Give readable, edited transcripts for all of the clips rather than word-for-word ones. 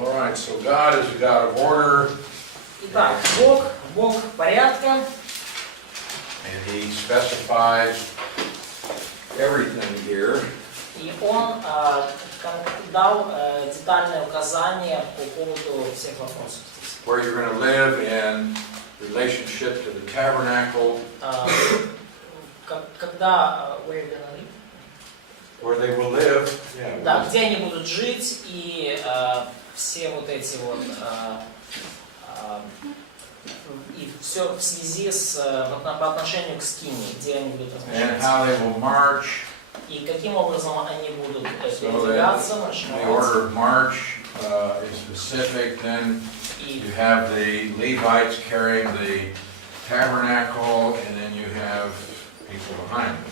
All right, so God is a God of order. Итак, Бог порядка. And He specifies everything here. И Он дал детальные указания по поводу всех вопросов. Where you're going to live in relationship to the tabernacle. Когда Where they will live. Yeah, да, где они будут жить и все вот эти вот и все в связи с по отношению к скинии, где они будут and how they will march. И каким образом они будут передвигаться, The order of march is specific. Then you have the Levites carrying the tabernacle, and then you have people behind them.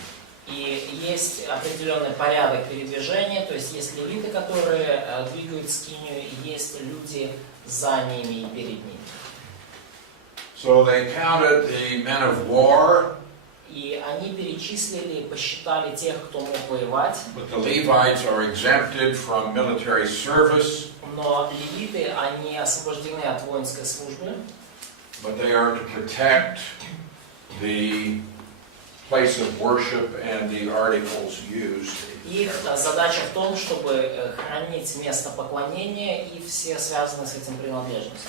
И есть определенный порядок передвижения, то есть есть левиты, которые двигают скинию, и есть люди за ними и перед ними. So they counted the men of war. И они перечислили, посчитали тех, кто мог воевать. But the Levites are exempted from military service. Но левиты, они освобождены от воинской службы. But they are to protect the place of worship and the articles used. Их задача в том, чтобы хранить место поклонения и все связанные с этим принадлежности.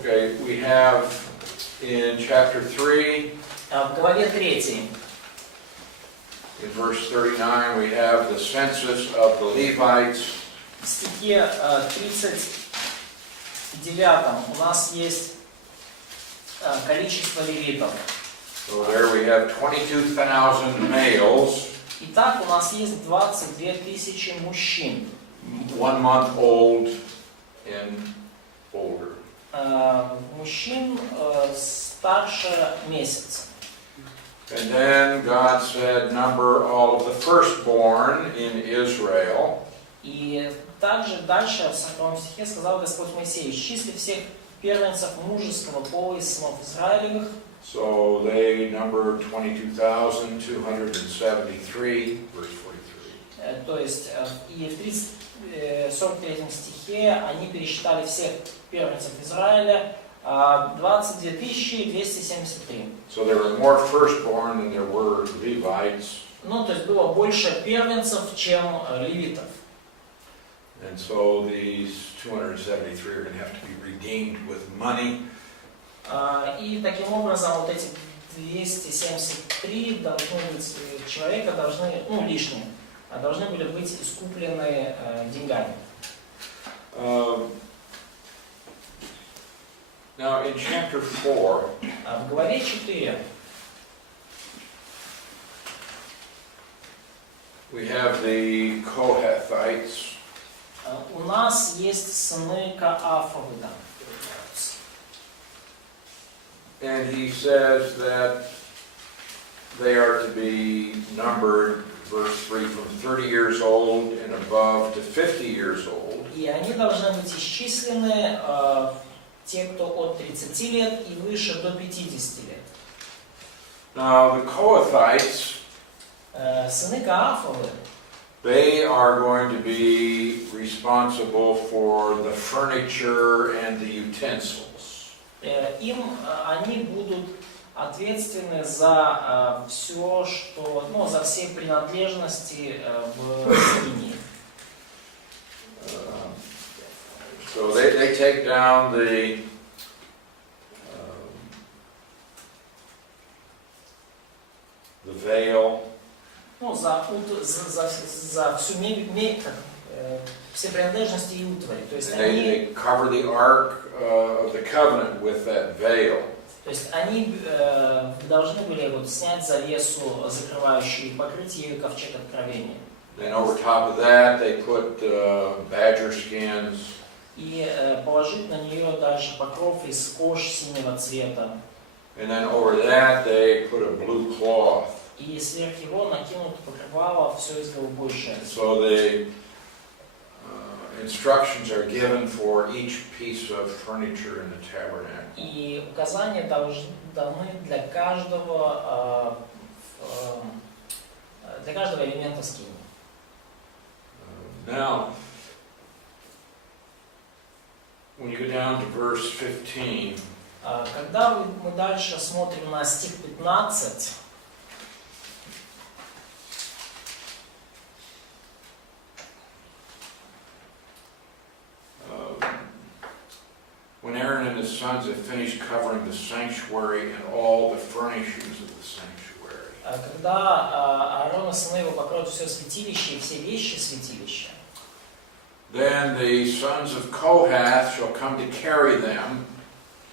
Okay, we have in chapter 3, В главе 3, in verse 39, we have the census of the Levites. в стихе 39 у нас есть количество левитов. So there we have 22,000 males, Итак, у нас есть 22 тысячи мужчин. 1 month old and older. Мужчин старше месяца. And then God said, number all of the firstborn in Israel. И также дальше в 2 стихе сказал Господь Моисею: исчисли всех первенцев мужеского пола из сынов Израилевых. So they number 22,273, verse 43. То есть и в 43 стихе они пересчитали всех первенцев Израиля, 22 273. So there were more firstborn than there were Levites. Ну, то есть было больше первенцев, чем левитов. And so these 273 are going to have to be redeemed with money. И таким образом вот эти 273 должны быть человека должны, лишние, должны были быть искуплены деньгами. Now in chapter 4, В главе 4 we have the Kohathites. У нас есть сыны Каафовы, да. And he says that they are to be numbered, verse 3, from 30 years old and above to 50 years old. И они должны быть исчислены, те, кто от 30 лет и выше до 50 лет. Now the Kohathites, сыны Каафовы, they are going to be responsible for the furniture and the utensils. Они будут ответственны за все, что, за все принадлежности в скинии. So they take down the veil. За всю мебель, все принадлежности и утвари. То есть they cover the ark of the covenant with that veil. То есть они должны были снять завесу, закрывающую покрытие ковчег откровения. And over top of that, they put badger skins. И положить на нее дальше покров из кож синего цвета. And then over that, they put a blue cloth. И сверх его накинут покрывало все из голубой шерсти. So they instructions are given for each piece of furniture in the tabernacle. И указания даны для каждого элемента скинии. Now, when you go down to verse 15, когда мы дальше смотрим на стих 15, when Aaron and his sons have finished covering the sanctuary and all the furnishings of the sanctuary, когда Аарон и сыны его покроют все святилище и все вещи святилища, then the sons of Kohath shall come to carry them,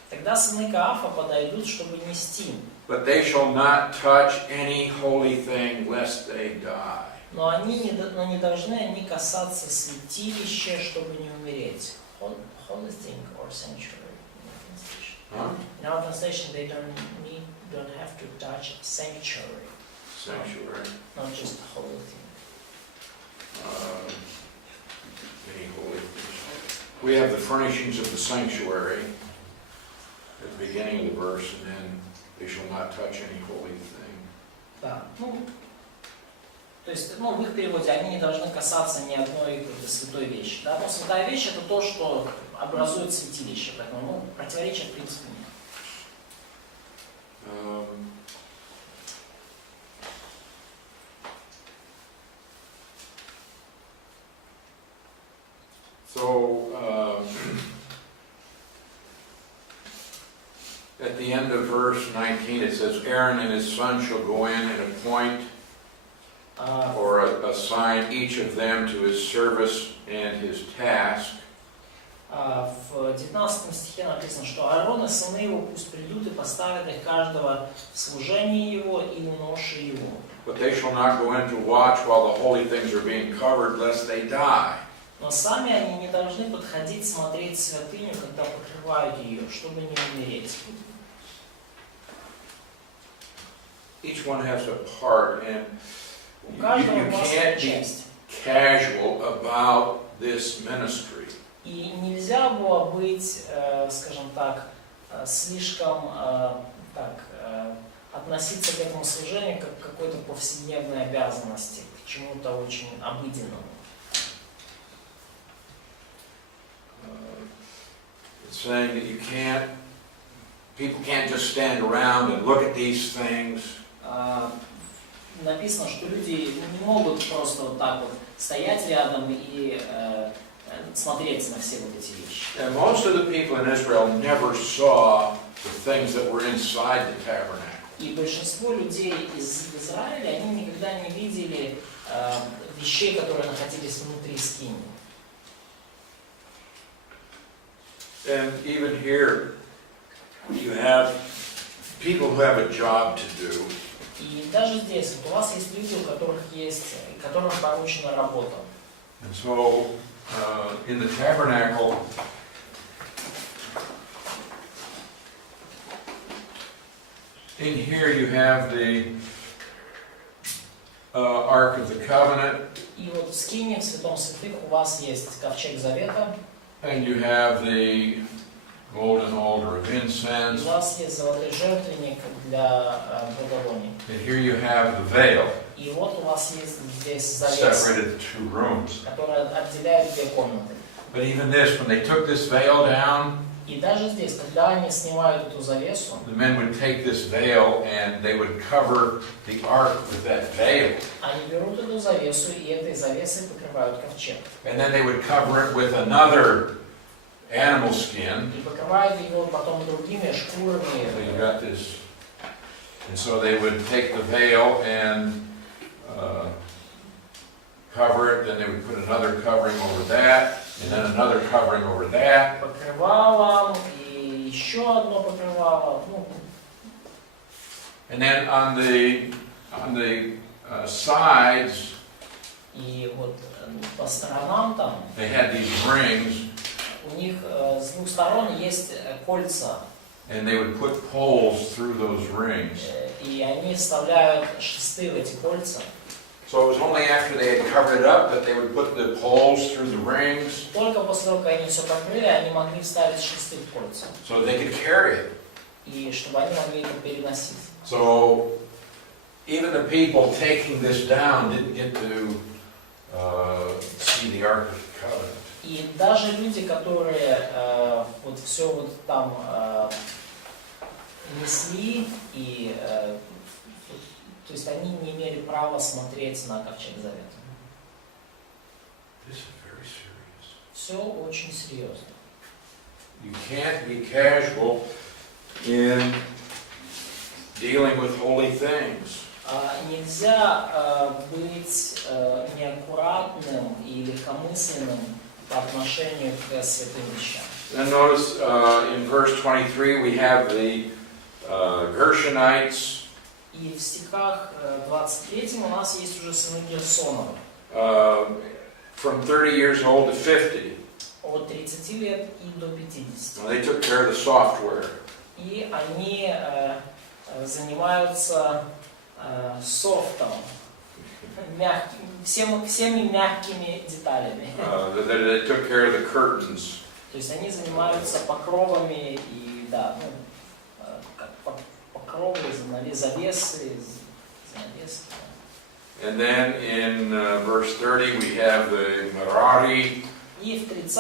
тогда сыны Каафа подойдут, чтобы нести. but they shall not touch any holy thing lest they die. Но они не должны касаться святилища, чтобы не умереть. Holy thing or sanctuary. Huh? In our translation, they don't have to touch sanctuary. Sanctuary. Not just holy thing. Any holy things. We have the furnishings of the sanctuary at the beginning of the verse, and then they shall not touch any holy thing. Да. То есть, в их переводе они не должны касаться ни одной святой вещи. Да? Но святая вещь это то, что образует святилище. Поэтому противоречия в принципе нет. At the end of verse 19 it says, Aaron and his son shall go in and appoint or assign each of them to his service and his task. В 19 стихе написано, что Аарон и сыны его пусть придут и поставят их каждого в служение его и ноши его. But they shall not go in to watch while the holy things are being covered, lest they die. Но сами они не должны подходить смотреть святыню, когда покрывают ее, чтобы не умереть. Each one has a part, and У каждого you can't be часть. casual about this ministry. И нельзя было быть, скажем так, слишком относиться к этому служению как к какой-то повседневной обязанности, к чему-то очень обыденному. It's saying that people can't just stand around and look at these things. Написано, что люди не могут просто вот так вот стоять рядом и смотреть на все вот эти вещи. And most of the people in Israel never saw the things that were inside the tabernacle. И большинство людей из Израиля, они никогда не видели вещей, которые находились внутри скинии. And even here, you have people who have a job to do. И даже здесь вот у вас есть люди, которым поручена работа. And so, in the tabernacle, in here you have the Ark of the Covenant. И вот в скинии, в Святом Святых, у вас есть ковчег Завета. And you have the golden altar of И incense. у вас есть золотой жертвенник для благовоний. And here you have the veil, И вот у вас есть здесь завес, separated into two rooms. который отделяет две комнаты. But even this, when they took this veil down, И даже здесь, когда они снимают эту завесу, the men would take this veil and they would cover the ark with that veil. они берут эту завесу и этой завесой покрывают ковчег. And then they would cover it with another animal skin. И покрывают его потом другими шкурами. So you got this. And so they would take the veil and cover it, then they would put another covering over that, and then another covering over that. Покрывало и еще одно покрывало. And then on the sides, И вот по сторонам там they had these rings, у них с двух сторон есть кольца. and they would put poles through those rings. И они вставляют шесты в эти кольца. So it was only after they had covered it up that they would put the poles through the rings Только после того, как они все покрыли, они могли вставить шесты в кольца. so they could carry it. И чтобы они могли это переносить. So even the people taking this down didn't get to see the Ark of the Covenant. И даже люди, которые вот все вот там несли, и то есть они не имели права смотреть на ковчег завета. This is very serious. Все очень серьезно. You can't be casual in dealing with holy things. Нельзя быть неаккуратным и легкомысленным по отношению к святым вещам. And notice in verse 23 we have the Gershonites. И в стихах 23 у нас есть уже сыны Герсоновы. From 30 years old to 50. От 30 лет и до 50. They took care of the software. И они занимаются софтом, всеми мягкими деталями. They took care of the curtains. То есть они занимаются покровами и покровы, завесы, занавески. And then in verse 30 we have the Merari. И в 30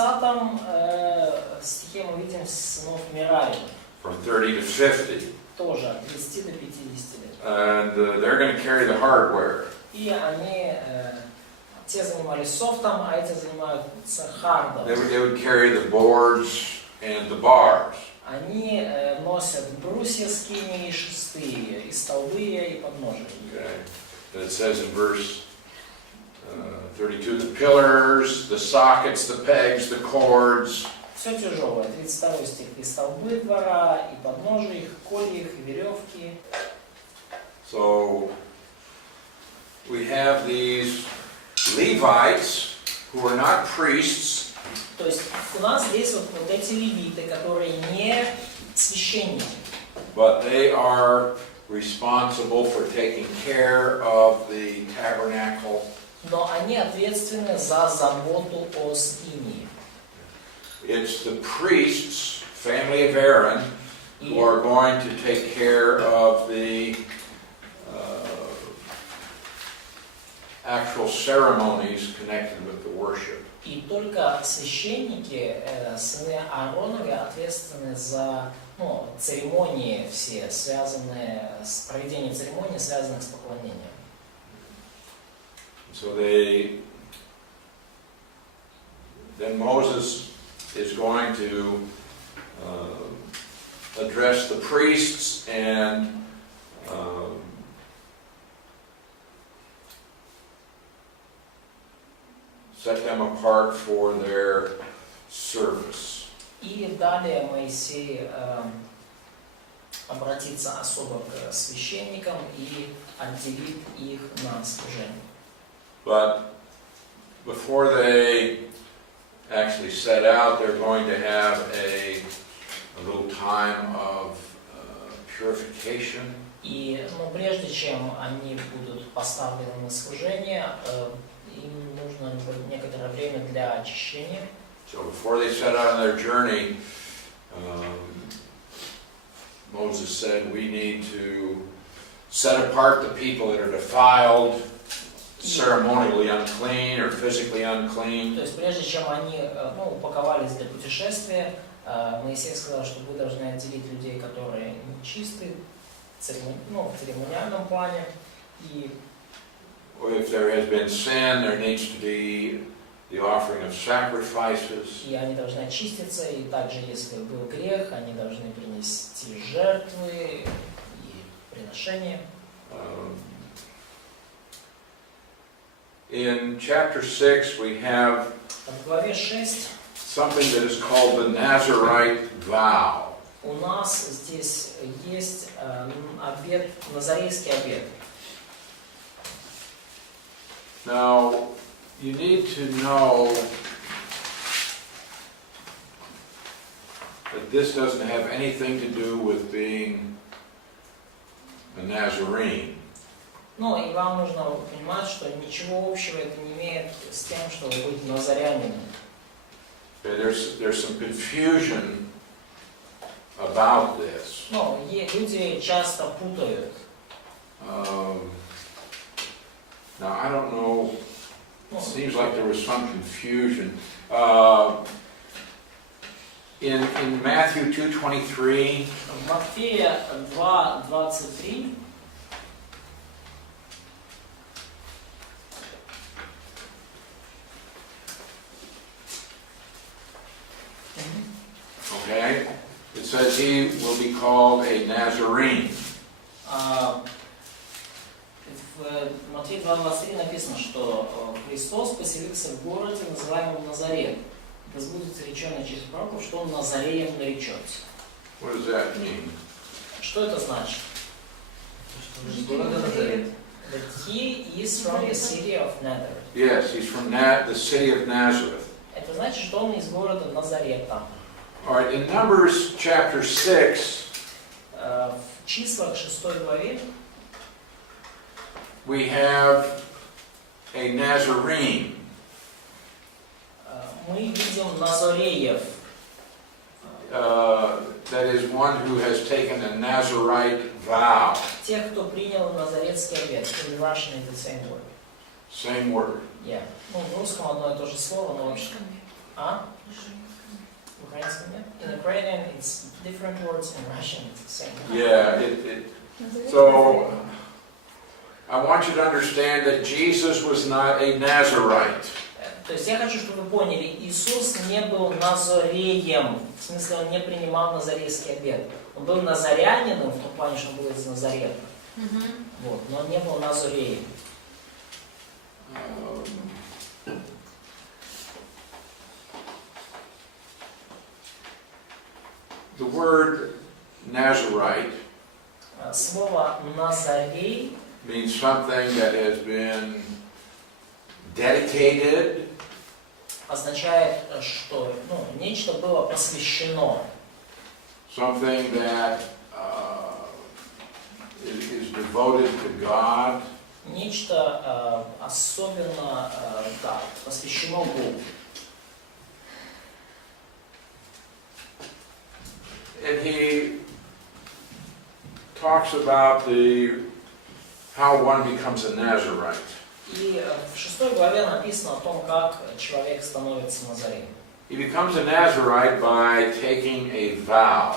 стихе мы видим сынов Мерари. From 30 to 50. Тоже от 30 до 50 лет. And they're going to carry the hardware. И они, те занимались софтом, а эти занимаются хардом. They would carry the boards and the bars. Они носят брусья скини и шесты, и столбы, и подножия. Okay. And it says in verse 32, the pillars, the sockets, the pegs, the cords. Все тяжелое. 32 стих. И столбы двора, и подножия их, колья их, и веревки. So we have these Levites who are not priests. То есть у нас здесь вот эти левиты, которые не священники. But they are responsible for taking care of the tabernacle. Но они ответственны за заботу о скинии. It's the priests, family of Aaron, who are going to take care of the actual ceremonies connected with the worship. И только священники, сыны Аароновы, ответственны за церемонии все, связанные с проведением церемоний, связанных с поклонением. So then Moses is going to address the priests and set them apart for their service. И далее Моисей обратится особо к священникам и отделит их на служение. But before they actually set out, they're going to have a little time of purification. И прежде чем они будут поставлены на служение, им нужно некоторое время для очищения. So before they set out on their journey, Moses said, we need to set apart the people that are defiled, ceremonially unclean or physically unclean. То есть прежде чем они упаковались для путешествия, Моисей сказал, что вы должны отделить людей, которые нечисты, в церемониальном плане. И if there has been sin, there needs to be the offering of sacrifices. И они должны очиститься, и также, если был грех, они должны принести жертвы и приношения. In chapter 6, we have В главе 6 something that is called the Nazarite vow. у нас здесь есть обет, назарейский обет. Now, you need to know that this doesn't have anything to do with being a Nazarene. Ну, и вам нужно понимать, что ничего общего это не имеет с тем, чтобы быть назарянином. There's some confusion about this. Ну, люди часто путают. Now, I don't know, it seems like there was some confusion. In Matthew 2:23, В Матфея 2:23 okay, it says he will be called a Nazarene. В Матфея 2:23 написано, что Христос поселился в городе, называемом Назарет. Да сбудется реченное через пророков, что он Назареем наречется. What does that mean? Что это значит? Из города Назарет. That he is from the city of Nazareth. Yes, he's from the city of Nazareth. Это значит, что он из города Назарета. All right, in Numbers chapter 6, В числах 6 главе we have a Nazarene. мы видим Назареев. That is one who has taken a Nazarite vow. Тех, кто принял Назаретский обет. In Russian it's the same word. Same word. Yeah. Ну, в русском одно и то же слово, но вообще... А? В украинском нет? In Ukrainian it's different words, in Russian it's the same. Yeah, so I want you to understand that Jesus was not a Nazarite. То есть я хочу, чтобы вы поняли, Иисус не был Назареем, в смысле он не принимал Назарейский обет. Он был назарянином, в том плане, что он был из Назарета. Вот, но он не был Назареем. The word Nazarite Слово Назарей means something that has been dedicated, означает, что нечто было посвящено. something that is devoted to God. Нечто особенно посвящено Богу. And he talks about how one becomes a Nazarite. И в 6 главе написано о том, как человек становится Назареем. He becomes a Nazarite by taking a vow.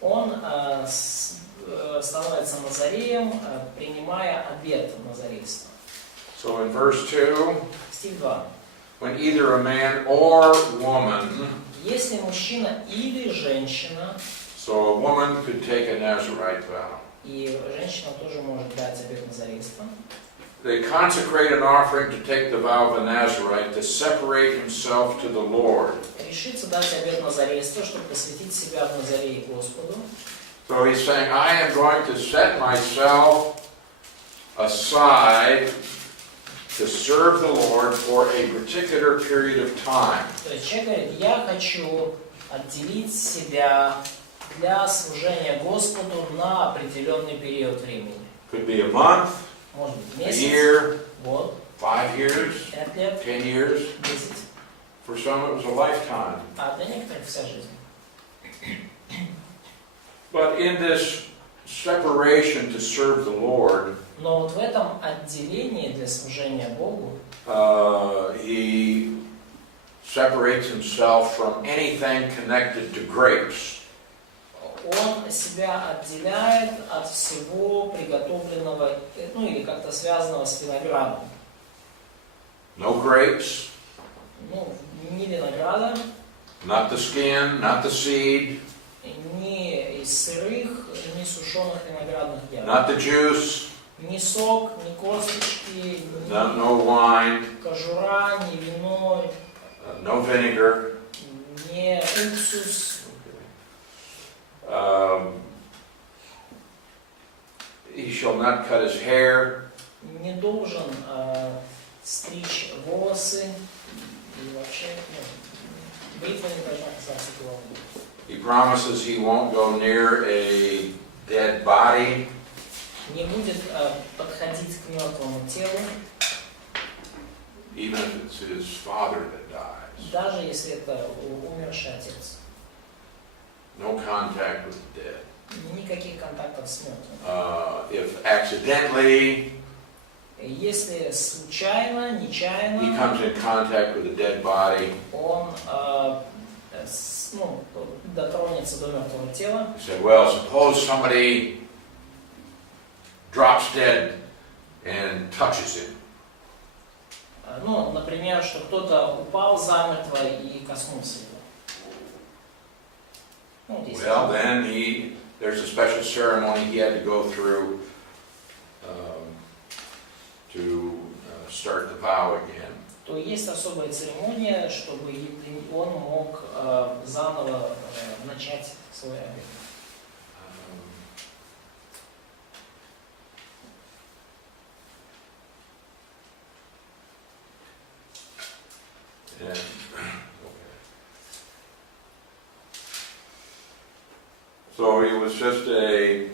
Он становится Назареем, принимая обет назарейства. So in verse 2, Стих 2. when either a man or woman, Если мужчина или женщина, so a woman could take a Nazarite vow. и женщина тоже может дать обет назарейства, They consecrate an offering to take the vow of a Nazarite to separate himself to the Lord. решится дать обет назарейства, чтобы посвятить себя в Назарее Господу. So he's saying, I am going to set myself aside to serve the Lord for a particular period of time. То есть человек говорит, я хочу отделить себя для служения Господу на определенный период времени. Could be a month, Может быть a месяц, year, год, 5 years, 5 лет, 10 years. 10, For some it was a lifetime. а для некоторых вся жизнь. But in this separation to serve the Lord, Но вот в этом отделении для служения Богу he separates himself from anything connected to grapes. он себя отделяет от всего приготовленного, или как-то связанного с виноградом. No grapes, Ни винограда, not the skin, not the seed, ни из сырых, ни сушеных виноградных ягод. not the juice, Ни сок, ни косточки, no wine, ни кожура, ни вино, no vinegar. ни уксус. He shall not cut his hair. Не должен стричь волосы. И вообще, бритва не должна касаться головы. He promises he won't go near a dead body. не будет подходить к мертвому телу, even if it's his father that dies. даже если это умерший отец. No contact with the dead. Никаких контактов с мертвым. If accidentally Если случайно, he нечаянно comes in contact with a dead body, он дотронется до мертвого тела, he said, well, suppose somebody drops dead and touches him. ну, например, что кто-то упал замертво и коснулся его. Ну, вот Well, then there's a special ceremony he had to go through to start the vow again. то есть особая церемония, чтобы он мог заново начать свой обет. Okay. So it was just a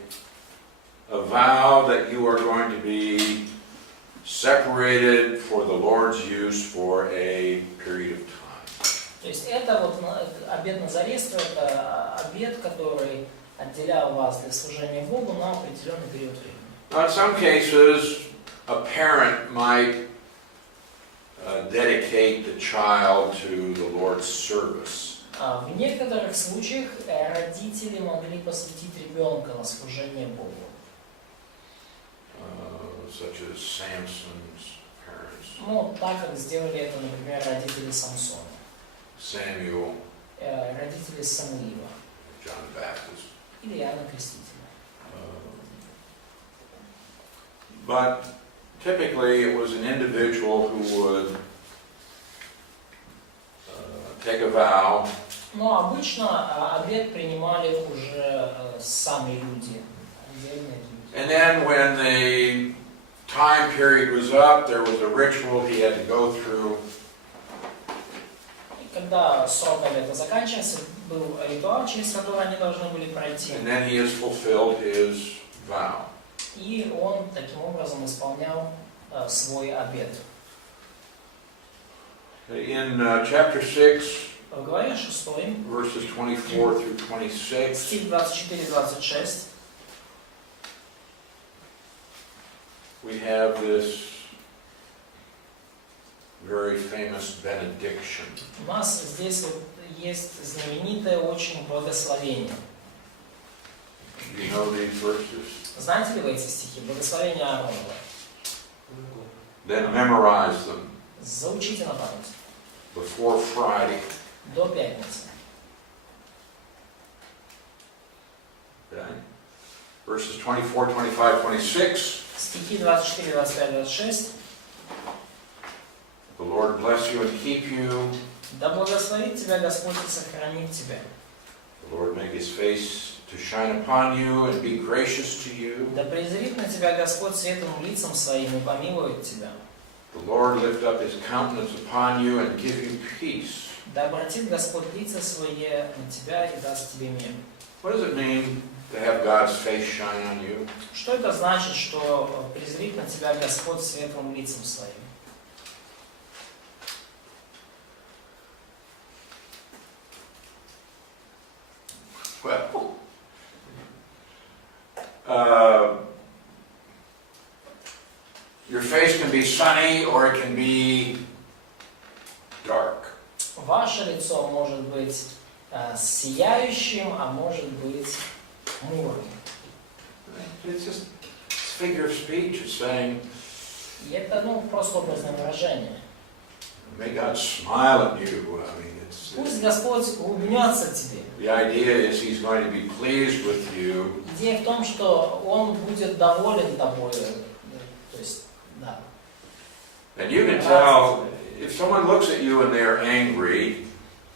vow that you are going to be separated for the Lord's use for a period of time. То есть это вот обет Назарейства, это обет, который отделял вас для служения Богу на определенный период времени. Now, in some cases, a parent might dedicate the child to the Lord's service. В некоторых случаях родители могли посвятить ребенка на служение Богу. Such as Samson's parents, Ну, так как сделали это, например, родители Самсона, Samuel, родители Самуила John the Baptist. или Иоанна Крестителя. But typically it was an individual who would take a vow. Но обычно обет принимали уже сами люди, отдельные люди. And then when the time period was up, there was a ritual he had to go through. И когда срок обета заканчивался, был ритуал, через который они должны были пройти. And then he has fulfilled his vow. И он таким образом исполнял свой обет. In chapter 6, В главе 6, verses 24 through 26, стих 24-26, we have this very famous benediction. у нас здесь вот есть знаменитое очень благословение. Do you know these verses? Знаете ли вы эти стихи? Благословение Ааронова. Then memorize them Заучите на память. before Friday. До пятницы. Okay? Verses 24, 25, 26. Стихи 24, 25, 26. The Lord bless you and keep you. Да благословит тебя Господь и сохранит тебя. The Lord make his face to shine upon you and be gracious to you. Да презрит на тебя Господь светлым лицом своим и помилует тебя. The Lord lift up his countenance upon you and give you peace. Да обратит Господь лица свои на тебя и даст тебе мир. What does it mean to have God's face shine on you? Что это значит, что презрит на тебя Господь светлым лицом своим? Well, your face can be sunny or it can be dark. Ваше лицо может быть сияющим, а может быть хмурым. It's just a figure of speech. It's saying, И это, просто образное выражение. may God smile at you. I mean, Пусть Господь улыбнется тебе. the idea is he's going to be pleased with you. Идея в том, что Он будет доволен тобой. То есть, да. And you can tell, if someone looks at you and they're angry,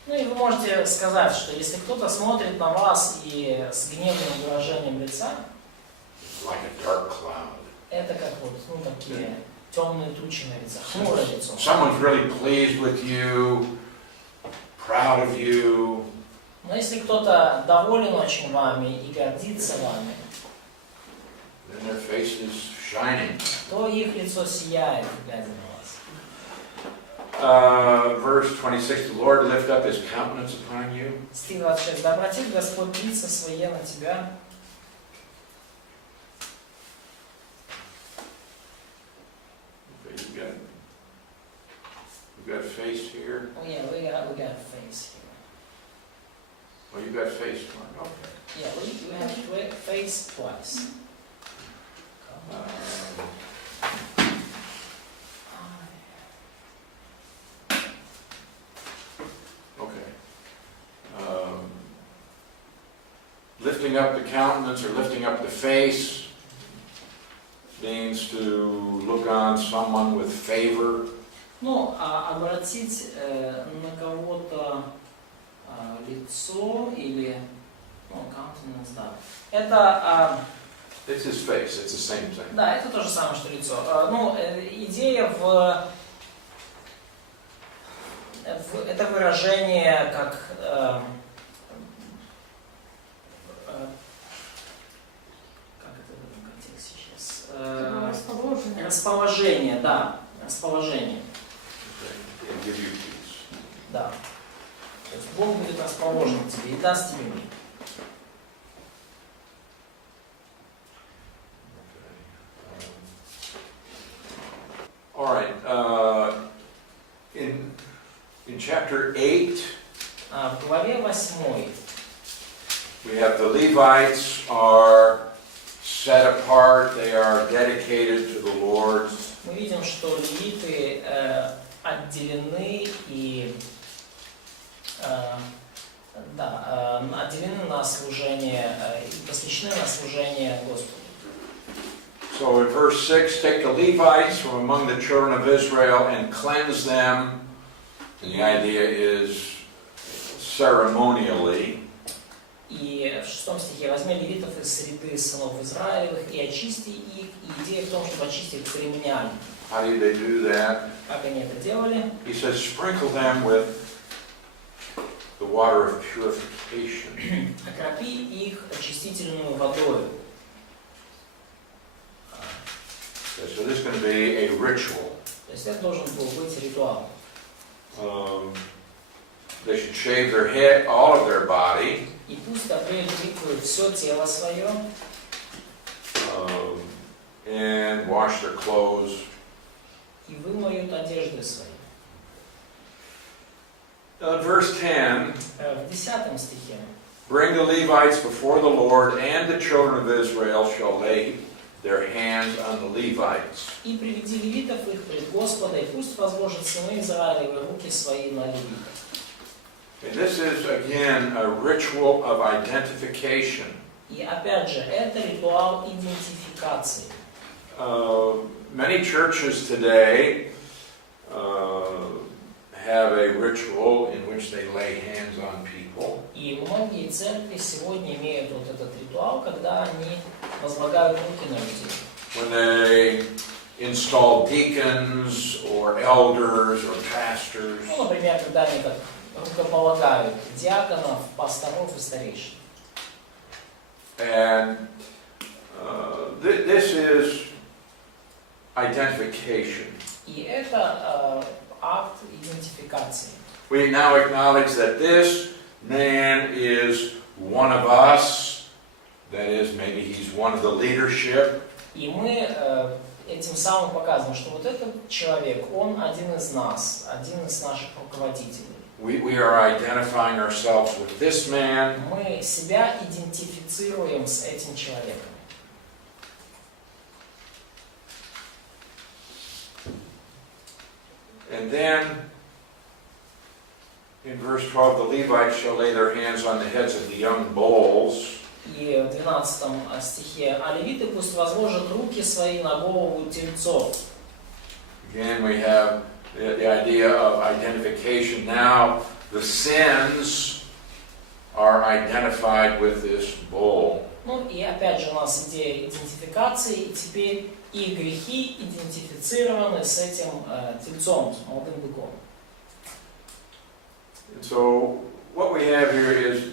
Ну и вы можете сказать, что если кто-то смотрит на вас и с гневным выражением лица, like a dark cloud. это как вот, такие темные тучи на лице, хмурое лицо. Someone's really pleased with you, proud of you. Но если кто-то доволен очень вами и гордится вами, and their face is shining. то их лицо сияет, глядя на вас. Verse 26, the Lord lift up his countenance upon you. Стих 26. Да обратит Господь лица свои на тебя. Okay, you've got face here. Oh yeah, we got face here. Oh, you've got face one. Okay. Yeah, we have face twice. Okay. Lifting up the countenance or lifting up the face means to look on someone with favor. Ну, обратить на кого-то лицо или, ну, countenance, да. Это, It's his face. It's the same thing. да, это то же самое, что лицо. Ну, идея это выражение как как это в этом контексте сейчас? Расположение. Расположение, да, расположение, Okay. And give you peace. да. То есть Бог будет расположен к тебе и даст тебе мир. All right. In chapter 8, В главе 8 we have the Levites are set apart. They are dedicated to the Lord. мы видим, что левиты отделены и отделены на служение и посвящены на служение Господу. So in verse 6, take the Levites from among the children of Israel and cleanse them. And the idea is ceremonially. И в 6 стихе возьми левитов из среды сынов Израилевых и очисти их. И идея в том, чтобы очистить их церемониально. How did they do that? Как они это делали? He says, sprinkle them with the water of purification. Окропи их очистительную водой. Okay, so this is going to be a ritual. То есть это должен был быть ритуал. They should shave their head, all of their body, И пусть обреют все тело свое and wash their clothes. и вымоют одежды свои. Verse 10, В 10 стихе. bring the Levites before the Lord, and the children of Israel shall lay their hands on the Levites. И приведи левитов их пред Господа, и пусть возложат сыны Израилевы руки свои на левитов. And this is again a ritual of identification. И опять же, это ритуал идентификации. Many churches today have a ritual in which they lay hands on people. И многие церкви сегодня имеют вот этот ритуал, когда они возлагают руки на людей. When they install deacons or elders or pastors. Ну, например, когда они как рукополагают диаконов, пасторов и старейшин. And this is identification. И это акт идентификации. We now acknowledge that this man is one of us. That is, maybe he's one of the leadership. И мы этим самым показываем, что вот этот человек, он один из нас, один из наших руководителей. We are identifying ourselves with this man. Мы себя идентифицируем с этим человеком. And then, in verse 12, the Levites shall lay their hands on the heads of the young bulls. И в 12 стихе, а левиты пусть возложат руки свои на голову тельцов. Again, we have the idea of identification. Now, the sins are identified with this bull. Ну и опять же у нас идея идентификации, и теперь и грехи идентифицированы с этим тельцом, с молодым быком. And so, what we have here is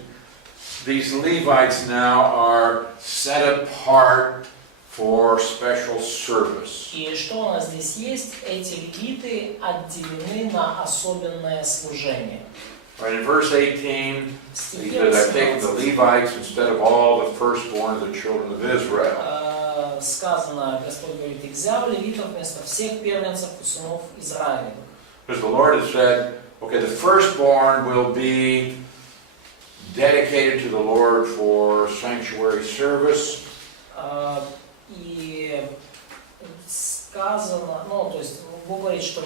these Levites now are set apart for special service. И что у нас здесь есть? Эти левиты отделены на особенное служение. Right, in verse 18, В he стихе says, I've taken the 18 Levites instead of all the firstborn of the children of Israel. сказано, Господь говорит, и взял левитов вместо всех первенцев у сынов Израиля. Because the Lord has said, okay, the firstborn will be dedicated to the Lord for sanctuary service. И сказано, ну, то есть Бог говорит, что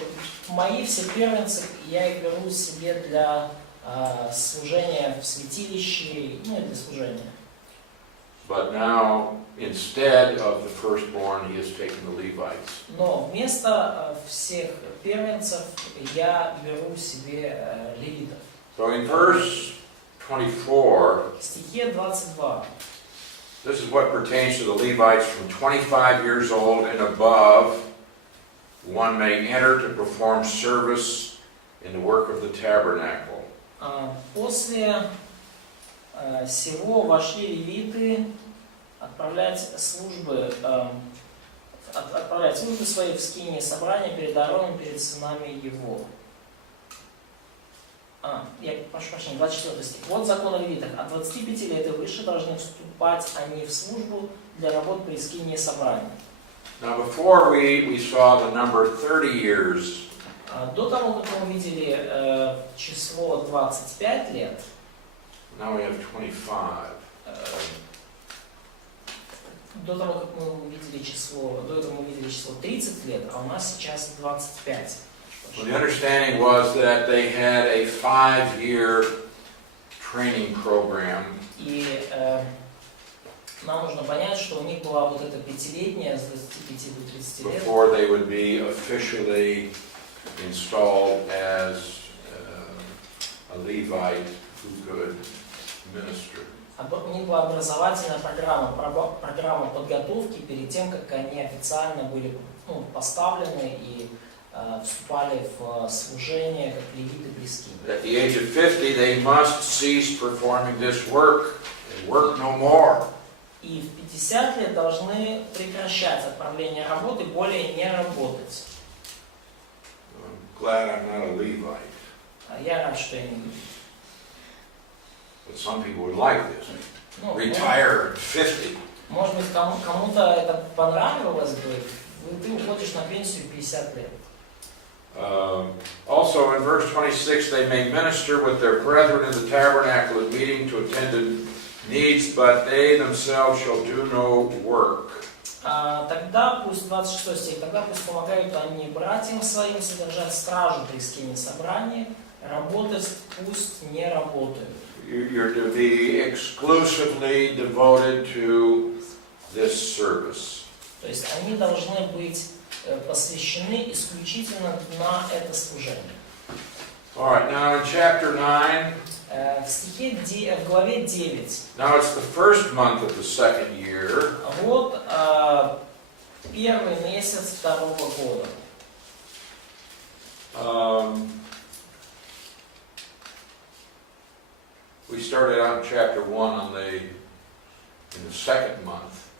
мои все первенцы, я их беру себе для служения в святилище, ну и для служения. But now, instead of the firstborn, he has taken the Levites. Но вместо всех первенцев я беру себе левитов. So in verse 24, В стихе 22. this is what pertains to the Levites from 25 years old and above. One may enter to perform service in the work of the tabernacle. После сего вошли левиты отправлять службы свои в скинии собрания перед Аароном, перед сынами его. Я прошу прощения, 24 стих. Вот закон о левитах. От 25 лет и выше должны вступать они в службу для работ при скинии собрания. Now before we saw the number 30 years, До того, как мы увидели число 25 лет, now we have 25. до того, как мы увидели число, до этого мы увидели число 30 лет, а у нас сейчас 25. Well, the understanding was that they had a 5-year training program. И нам нужно понять, что у них была вот эта пятилетняя, с 25 до 30 лет, Before they would be officially installed as a Levite who could minister. у них была образовательная программа подготовки перед тем, как они официально были поставлены и вступали в служение как левиты при скине. At the age of 50, they must cease performing this work and work no more. И в 50 лет должны прекращать отправление работы, более не работать. I'm glad I'm not a Levite. Я рад, что я не левит. But some people would like this. Ну, Retire at 50. может быть, кому-то это понравилось бы. Ты уходишь на пенсию 50 лет. Also in verse 26, they may minister with their brethren in the tabernacle at meeting to attend to needs, but they themselves shall do no work. Тогда пусть, 26 стих, тогда пусть помогают они братьям своим содержать стражу при скине собрания, работать пусть не работают. You're to be exclusively devoted to this service. То есть они должны быть посвящены исключительно на это служение. All right, now in chapter 9, В главе 9. now it's the first month of the second year. Вот первый месяц второго года. We started out in chapter 1 in the second month.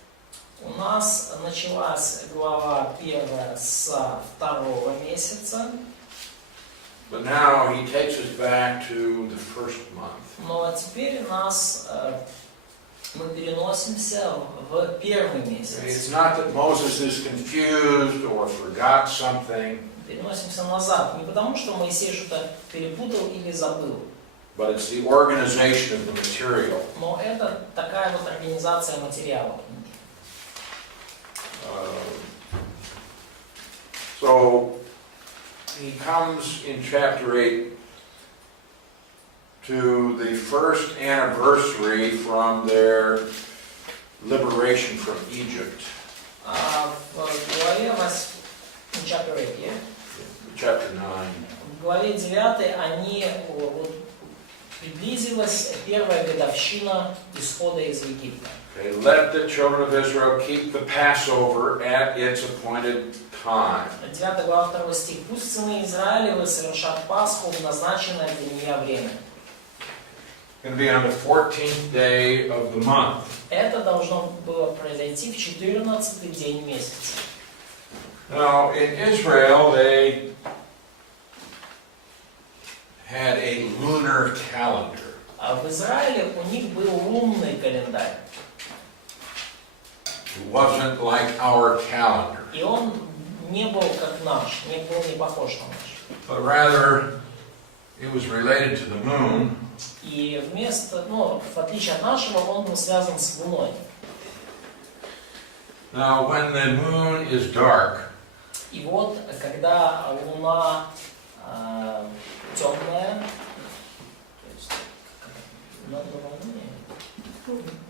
У нас началась глава 1 с второго месяца. But now he takes us back to the first month. Но теперь мы переносимся в первый месяц. It's not that Moses is confused or forgot something, Переносимся назад. Не потому, что Моисей что-то перепутал или забыл. but it's the organization of the material. Но это такая вот организация материала. So he comes in chapter 8 to the first anniversary from their liberation from Egypt. В главе 8, chapter 8, yeah? Chapter 9. В главе 9 приблизилась первая годовщина исхода из Египта. Okay, let the children of Israel keep the Passover at its appointed time. 9 глава 2 стих. Пусть сыны Израилевы совершат Пасху в назначенное для нее время. going to be on the 14th day of the month. Это должно было произойти в 14-й день месяца. Now, in Israel, they had a lunar calendar. А в Израиле у них был лунный календарь. It wasn't like our calendar, И он не был как наш, не был не похож на наш. but rather it was related to the moon. И вместо, в отличие от нашего, он был связан с Луной. Now, when the moon is dark, И вот, когда Луна темная, то есть,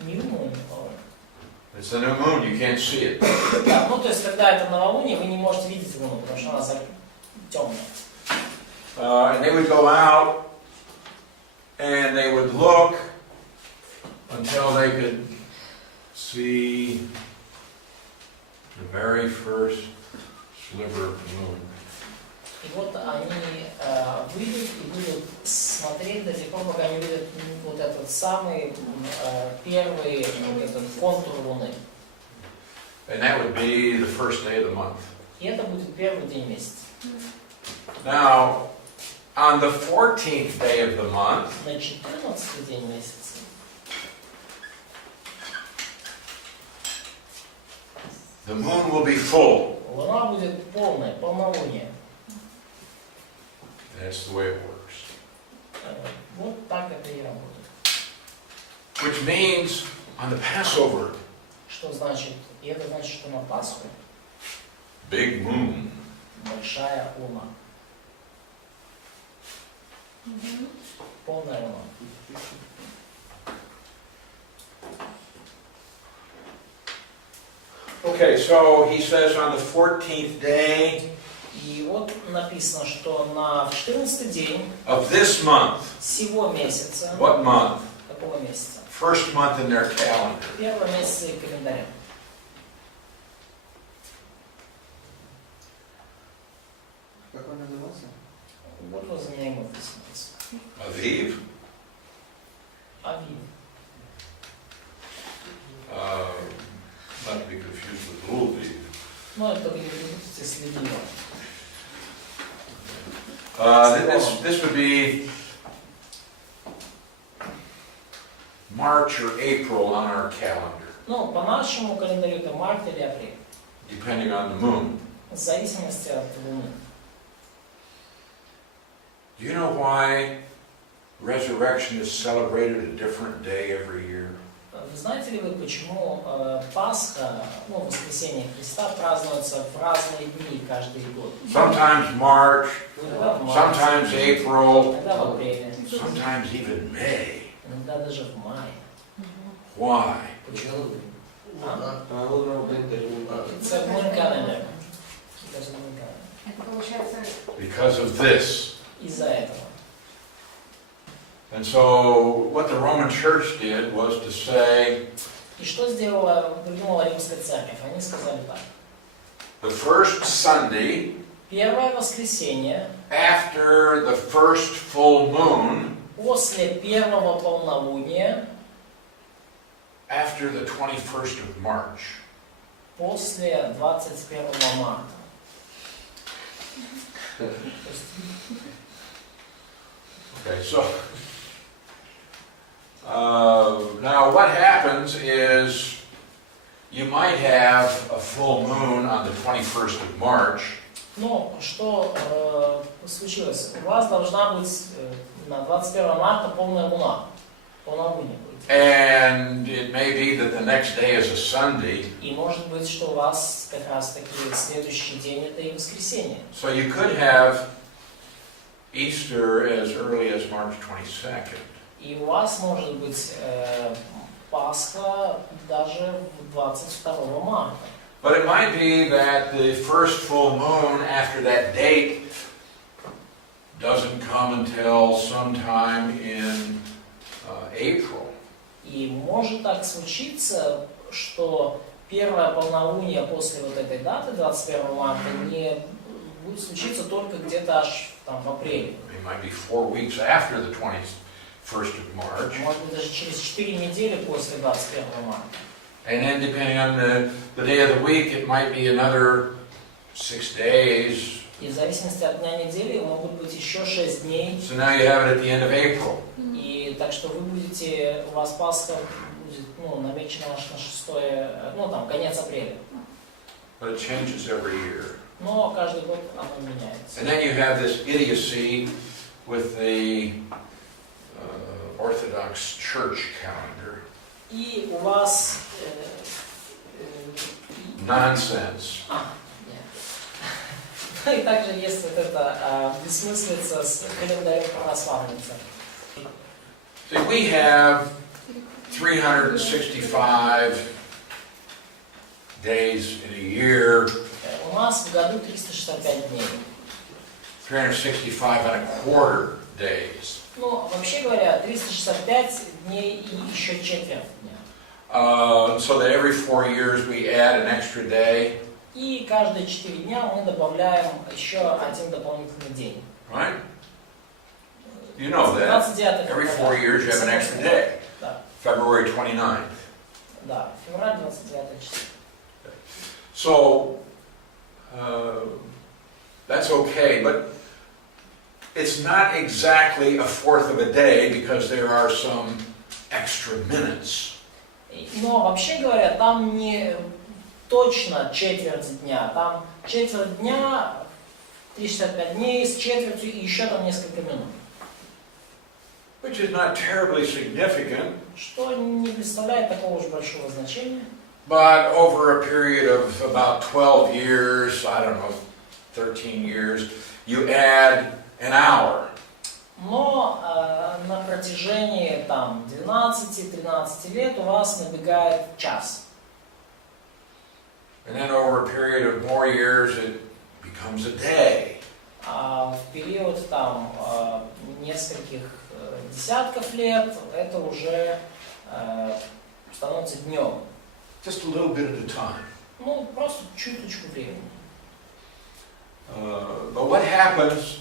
new moon, it's a new moon, you can't see it. да, то есть, когда это новолуние, вы не можете видеть Луну, потому что она темная. And they would go out and they would look until they could see the very first sliver of the moon. И вот они выйдут и будут смотреть до тех пор, пока они видят вот этот самый первый этот контур Луны. And that would be the first day of the month. И это будет первый день месяца. Now, on the 14th day of the month, На 14-й день месяца the moon will be full. Луна будет полная, полнолуние. That's the way it works. Вот так это и работает. Which means on the Passover, Что значит? И это значит, что на Пасху big moon. большая луна. Полная луна. Okay, so he says on the 14th day И вот написано, что на 14-й день of this month. всего месяца. What month? Какого месяца? First month in their calendar. Первого месяца и календаря. Как он назывался? Вот was the name of this month? Aviv. Авив. Not to be confused with Lulaviv. Ну, это не будете следить. This would be March or April on our calendar, Ну, по нашему календарю это март или апрель. depending on the moon. В зависимости от Луны. Do you know why resurrection is celebrated a different day every year? Вы знаете ли вы, почему Пасха, воскресение Христа празднуется в разные дни каждый год? Sometimes March, Иногда в марте, sometimes April, иногда в апреле, sometimes even May. иногда даже в мае. Why? Почему? Лунный календарь. It's a moon calendar. Because of moon calendar. Это получается, Because of this. Из-за этого. And so what the Roman Church did was to say, И что придумала Римская Церковь? Они сказали так. the first Sunday Первое воскресенье after the first full moon, после первого полнолуния, after the 21st of March. после 21 марта. Okay, so now what happens is you might have a full moon on the 21st of March, Но что случилось? У вас должна быть на 21 марта полная луна. Полнолуние будет. and it may be that the next day is a Sunday, И может быть, что у вас как раз таки следующий день это и воскресенье. so you could have Easter as early as March 22nd. И у вас может быть Пасха даже 22 марта. But it might be that the first full moon after that date doesn't come until sometime in April. И может так случиться, что первое полнолуние после вот этой даты, 21 марта, не будет случиться только где-то аж там в апреле. It might be 4 weeks after the 1st of March. Может быть, даже через 4 недели после 21 марта. And then depending on the day of the week, it might be another 6 days. И в зависимости от дня недели могут быть еще 6 дней. So now you have it at the end of April. И так что вы будете, у вас Пасха будет, намечена на 6, конец апреля. But it changes every year. Но каждый год оно меняется. And then you have this idiocy with the Orthodox Church calendar. И у вас... Nonsense. И также есть вот эта бессмыслица с календарем православной церкви. See, we have 365 days in a year, У нас в году 365 дней. 365 and a quarter days. Вообще говоря, 365 дней и еще четверть дня. So that every 4 years we add an extra day. И каждые 4 дня мы добавляем еще один дополнительный день. Right? You know that. Every 4 years you have an extra day. Да. February 29th. Да, февраль 29 число. So, that's okay, but it's not exactly a fourth of a day because there are some extra minutes. Но вообще говоря, там не точно четверть дня. Там четверть дня, 365 дней с четвертью и еще там несколько минут. Which is not terribly significant. Что не представляет такого уж большого значения. But over a period of about 12 years, I don't know, 13 years, you add an hour. Но на протяжении 12-13 лет у вас набегает час. And then over a period of more years, it becomes a day. А в период нескольких десятков лет это уже становится днем. Just a little bit at a time. Просто чуточку времени. But what happens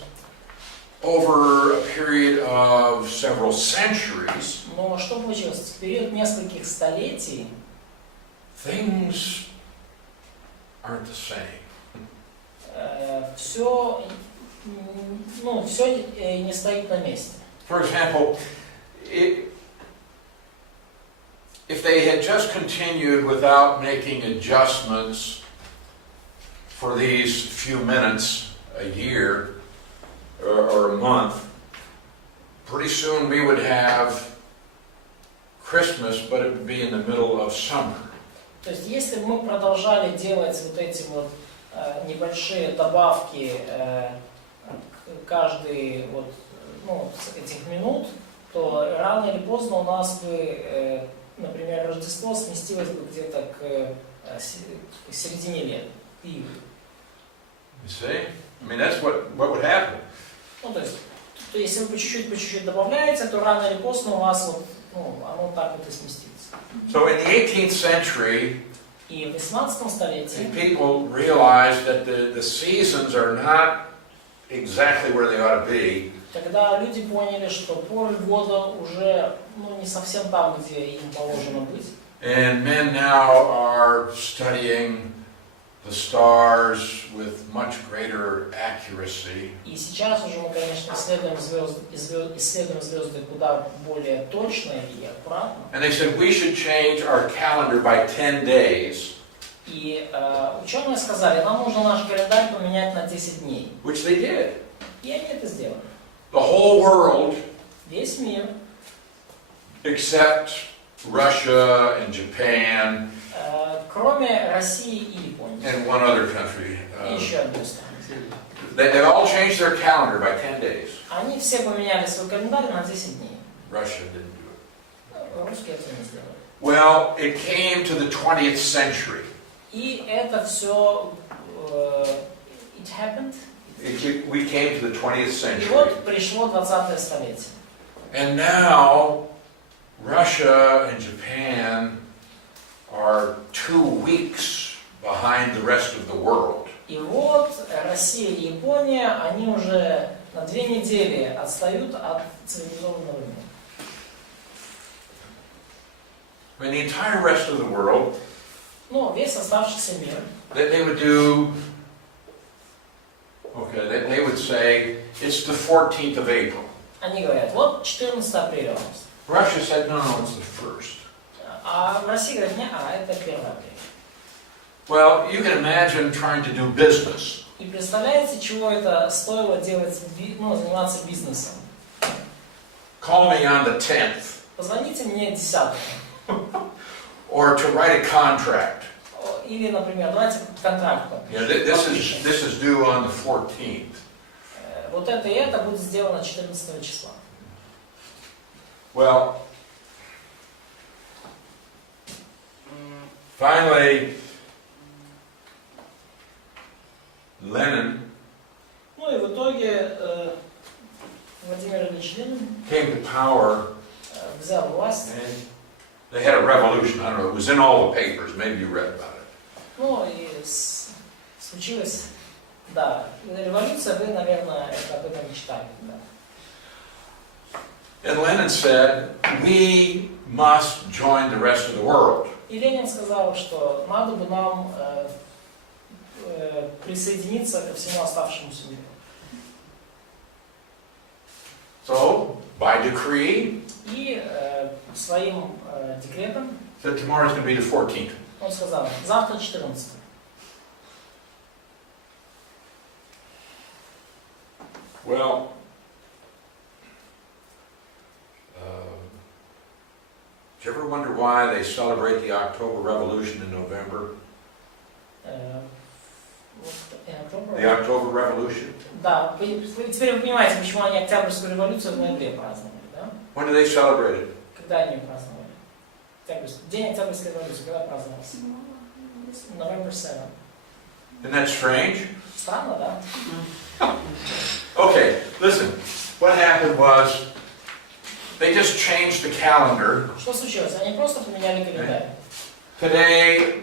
over a period of several centuries? Но что получилось? В период нескольких столетий Things aren't the same. все не стоит на месте. For example, if they had just continued without making adjustments for these few minutes a year or a month, pretty soon we would have Christmas, but it would be in the middle of summer. То есть, если бы мы продолжали делать вот эти небольшие добавки каждый этих минут, то рано или поздно у нас бы, например, Рождество сместилось бы где-то к середине лет. You see? I mean, that's what would happen. То есть, если вы по чуть-чуть добавляете, то рано или поздно у вас оно так и сместится. So in the 18th century, И в 18 столетии people realized that the seasons are not exactly where they ought to be. Когда люди поняли, что поры года уже не совсем там, где им положено быть. And men now are studying the stars with much greater accuracy. И сейчас уже мы, конечно, исследуем звезды куда более точно и аккуратно. And they said we should change our calendar by 10 days. И ученые сказали, нам нужно наш календарь поменять на 10 дней. Which they did. И они это сделали. The whole world, Весь мир, except Russia and Japan кроме России и Японии. and one other country, И еще одной страны. they all changed their calendar by 10 days. Они все поменяли свой календарь на 10 дней. Russia didn't do it. Русские это не сделали. Well, it came to the 20th century. И это все it happened. We came to the 20th И century. вот пришло 20-е столетие. And now Russia and Japan are 2 weeks behind the rest of the world. И вот Россия и Япония, они уже на 2 недели отстают от цивилизованного мира. I mean, the entire rest of the world, Ну, весь оставшийся мир, they would do, okay, they would say, it's the 14th of April. они говорят, вот 14 апреля у нас. Russia said, no, it's the 1st. А в России говорят, не, это 1 апреля. Well, you can imagine trying to do business. И представляете, чего это стоило делать, ну, заниматься бизнесом? Call me on the 10th. Позвоните мне 10-го. Or to write a contract. Или, например, давайте контракт Yeah, подпишем. this is due on the 14th. Вот это и это будет сделано 14 числа. Well, finally, Lenin Ну и в итоге Владимир Ильич Ленин came to power, взял власть. and they had a revolution. I don't know, it was in all the papers. Maybe you read about it. Ну и случилась, да, революция, вы, наверное, об этом читали. Да. And Lenin said, we must join the rest of the world. И Ленин сказал, что надо бы нам присоединиться ко всему оставшемуся миру. So, by decree, И своим декретом said tomorrow's going to be the 14th. он сказал, завтра 14. Well, do you ever wonder why they celebrate the October Revolution in November? The October Revolution? Да, теперь вы понимаете, почему они Октябрьскую революцию в ноябре праздновали, да? When do they celebrate it? Когда они ее праздновали? День Октябрьской революции, когда праздновался? November 7. Isn't that strange? Странно, да? Okay, listen. What happened was they just changed the calendar. Что случилось? Они просто поменяли календарь. Today,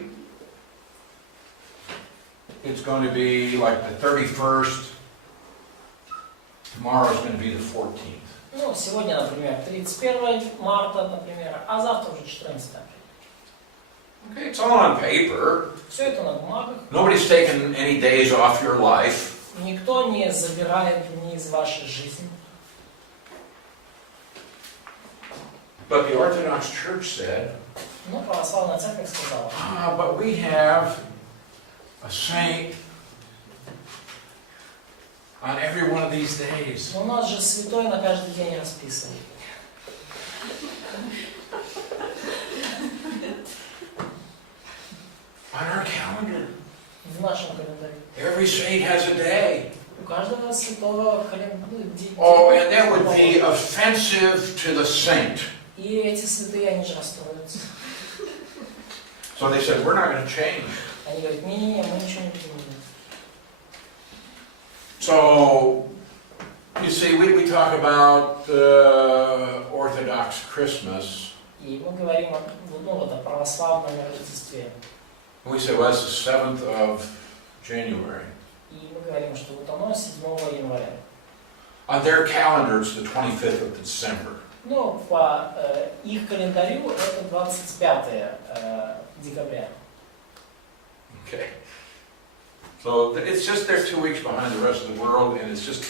it's going to be like the 31st. Tomorrow is going to be the 14th. Ну, сегодня, например, 31 марта, например, а завтра уже 14 апреля. Okay, it's all on paper. Все это на бумагах. Nobody's taken any days off your life. Никто не забирает дни из вашей жизни. But the Orthodox Church said, Ну, православная церковь сказала, but we have a saint on every one of these days. у нас же святой на каждый день расписан. On our calendar. В нашем календаре. Every saint has a day. У каждого святого календаря. Oh, and that would be offensive to the saint. И эти святые, они же расстроятся. So they said, we're not going to change. Они говорят, не-не-не, мы ничего не будем делать. So, you see, we talk about Orthodox Christmas. И мы говорим о, ну, вот, о православном Рождестве. And we say, well, that's the 7th of January. И мы говорим, что вот оно 7 января. On their calendar, it's the 25th of December. Ну, по их календарю это 25 декабря. Okay. So it's just they're 2 weeks behind the rest of the world, and it's just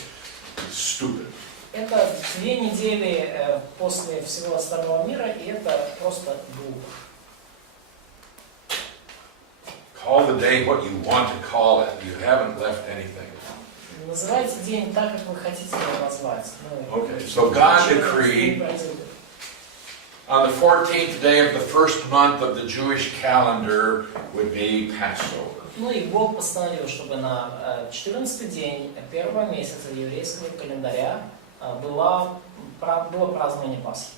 stupid. Это 2 недели после всего остального мира, и это просто глупо. Call the day what you want to call it. You haven't left anything. Называйте день так, как вы хотите его назвать. Okay, so God decreed on the 14th day of the first month of the Jewish calendar would be Passover. Ну и Бог постановил, чтобы на 14-й день первого месяца еврейского календаря было празднование Пасхи.